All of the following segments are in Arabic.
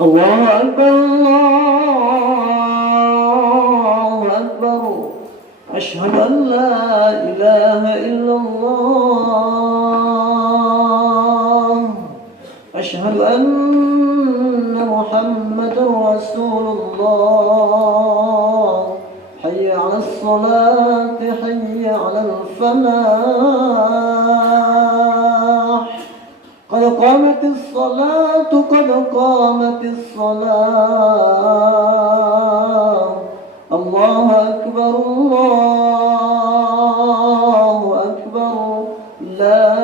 الله أكبر الله أكبر أشهد أن لا إله إلا الله أشهد أن محمد رسول الله حي على الصلاة حي على الفلاح قد قامت الصلاة قد قامت الصلاة الله أكبر الله أكبر لا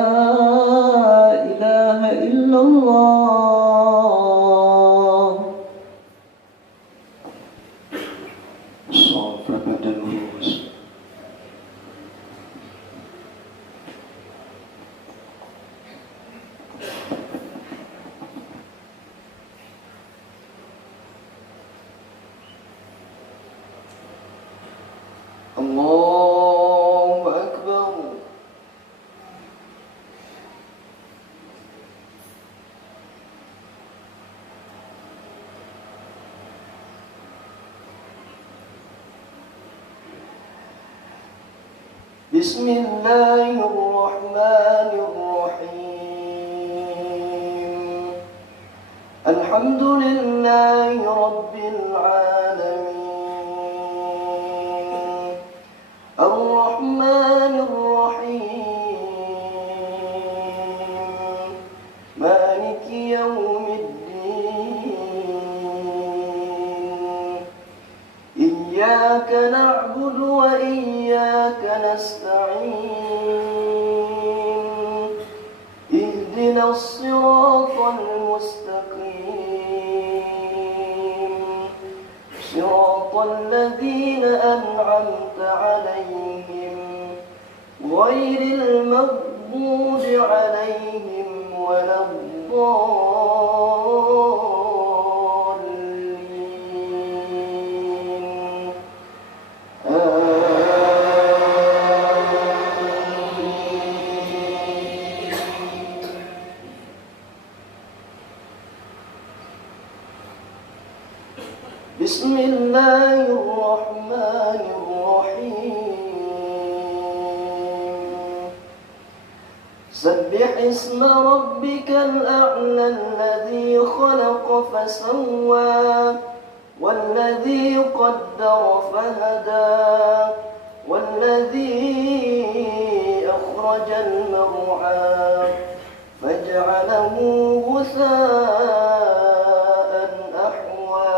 إله إلا الله. صاف بدنه الله أكبر. بسم الله الرحمن الرحيم الحمد لله رب العالمين الرحمن الرحيم مالك يوم الدين إياك نعبد وإياك نستعين اهدنا الصراط المستقيم صراط الذين أنعمت عليهم غير المغضوب عليهم ولا الضالين بسم الله الرحمن الرحيم سبح اسم ربك الأعلى الذي خلق فسوى والذي قدر فهدى والذي أخرج المرعى فجعله غثاء أحوى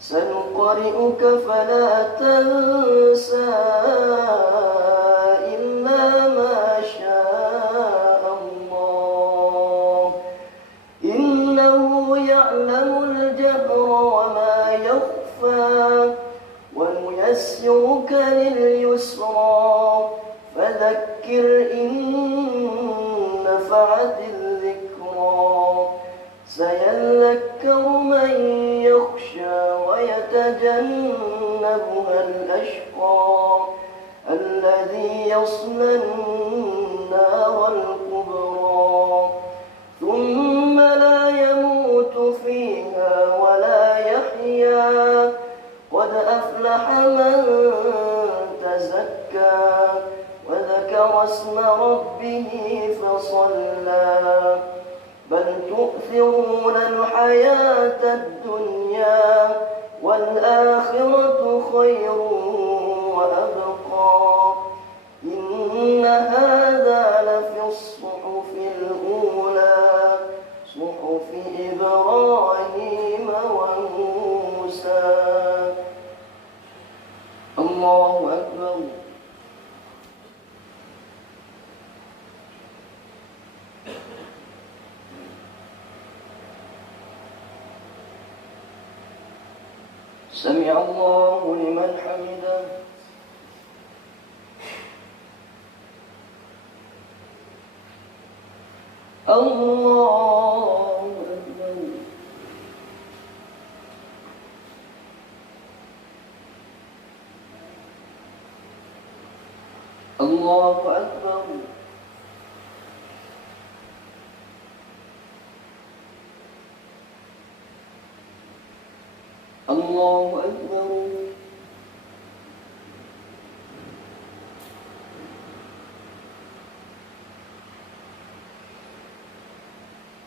سنقرئك فلا تنسى إلا ما شاء الله إنه يعلم الجهر وما يخفى ونيسرك لليسرى فذكر إن نفعت الذكرى سيذكر من يخشى ويتجنبها الأشقى الذي يصلى النار الكبرى ثم لا يموت فيها ولا يحيا قد أفلح من تزكى وذكر اسم ربه فصلى بل تؤثرون الحياة الدنيا والآخرة خير وأبقى إن هذا لفي الصحف الأولى صحف إبراهيم وموسى. الله أكبر. سمع الله لمن حمده. الله أكبر. الله أكبر. الله أكبر.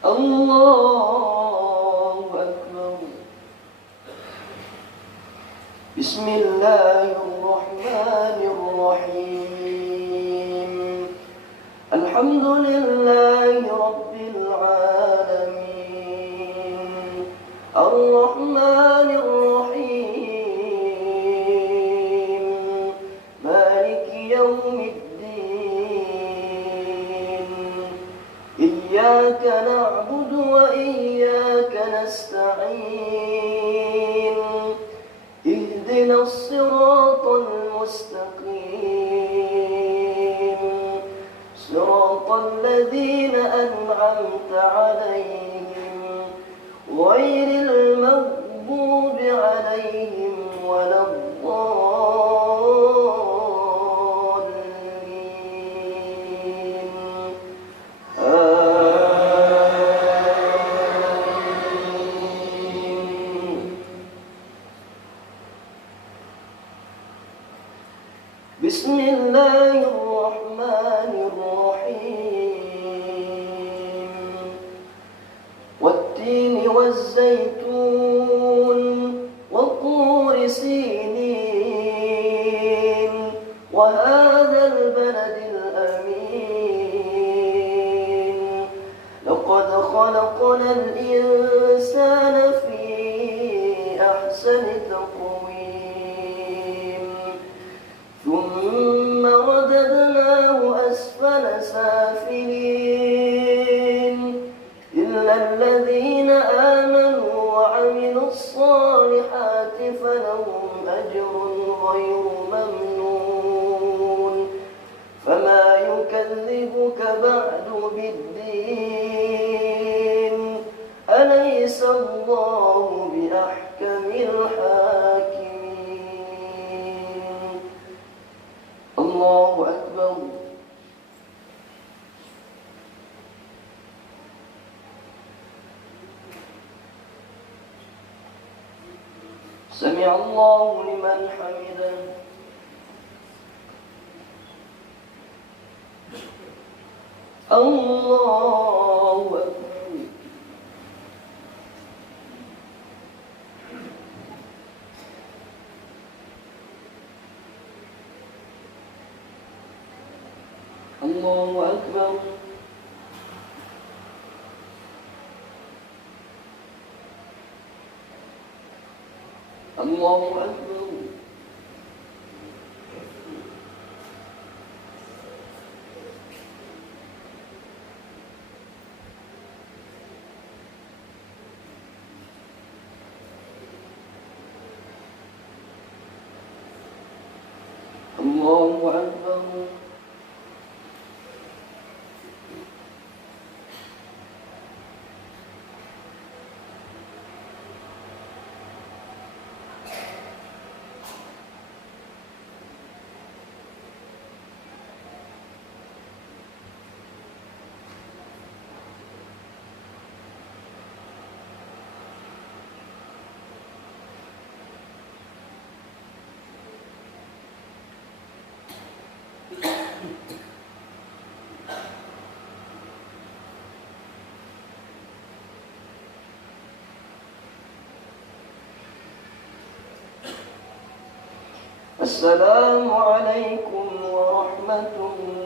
الله أكبر. بسم الله الرحمن الرحيم. الحمد لله رب العالمين الرحمن الرحيم مالك يوم الدين إياك نعبد وإياك نستعين اهدنا الصراط المستقيم صراط الذين أنعمت عليهم غير المغضوب عليهم ولا الضالين آمين. بسم الله الرحمن الرحيم والتين والزيتون وطور سينين وهذا البلد الأمين لقد خلقنا الإنسان في أحسن تقويم ثم رددناه أسفل سافلين إلا الذين آمنوا وعملوا الصالحات فلهم أجر غير ممنون فما يكذبك بعد بالدين أليس الله بأحكم الحاكمين. الله أكبر. سمع الله لمن حمده. الله أكبر. الله أكبر. الله أكبر. الله أكبر. السلام عليكم ورحمة الله